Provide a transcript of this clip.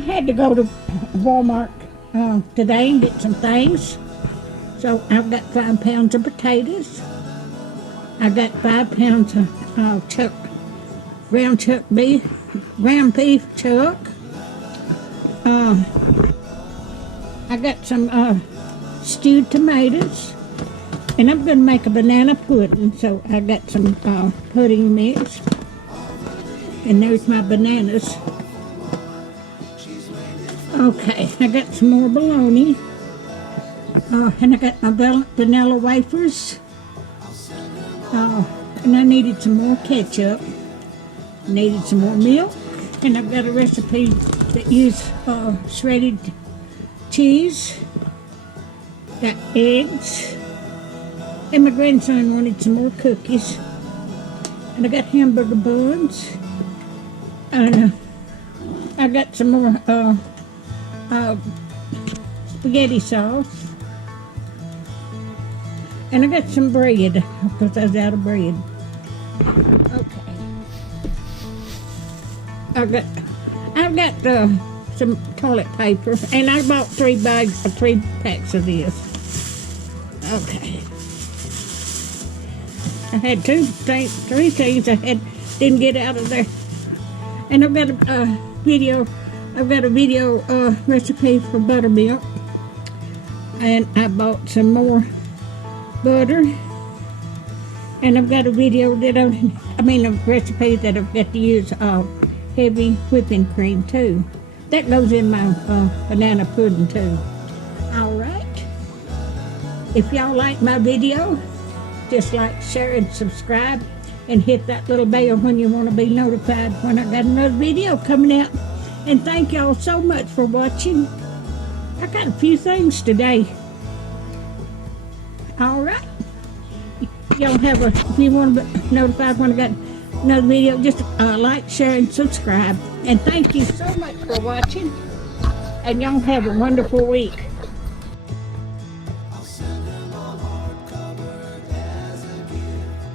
I had to go to Walmart today and get some things. So I've got 5 pounds of potatoes. I got 5 pounds of ground beef chuck. I got some stewed tomatoes, and I'm going to make a banana pudding. So I got some pudding mix, and there's my bananas. Okay, I got some more bologna, and I got my vanilla wafers, and I needed some more ketchup, needed some more milk, and I've got a recipe that uses shredded cheese, got eggs, and my grandson wanted some more cookies, and I got hamburger buns, and I got some more spaghetti sauce, and I got some bread because I was out of bread. Okay, I've got some toilet paper, and I bought 3 packs of this. Okay, I had 3 things I didn't get out of there, and I've got a video recipe for buttermilk, and I bought some more butter, and I've got a video that a recipe that I've got to use heavy whipping cream too. That goes in my banana pudding too. All right. If y'all like my video, just like, share, and subscribe, and hit that little bell when you want to be notified when I got another video coming out. And thank y'all so much for watching. I got a few things today. All right. Y'all if you want to be notified when I got another video, just like, share, and subscribe. And thank you so much for watching. And y'all have a wonderful week.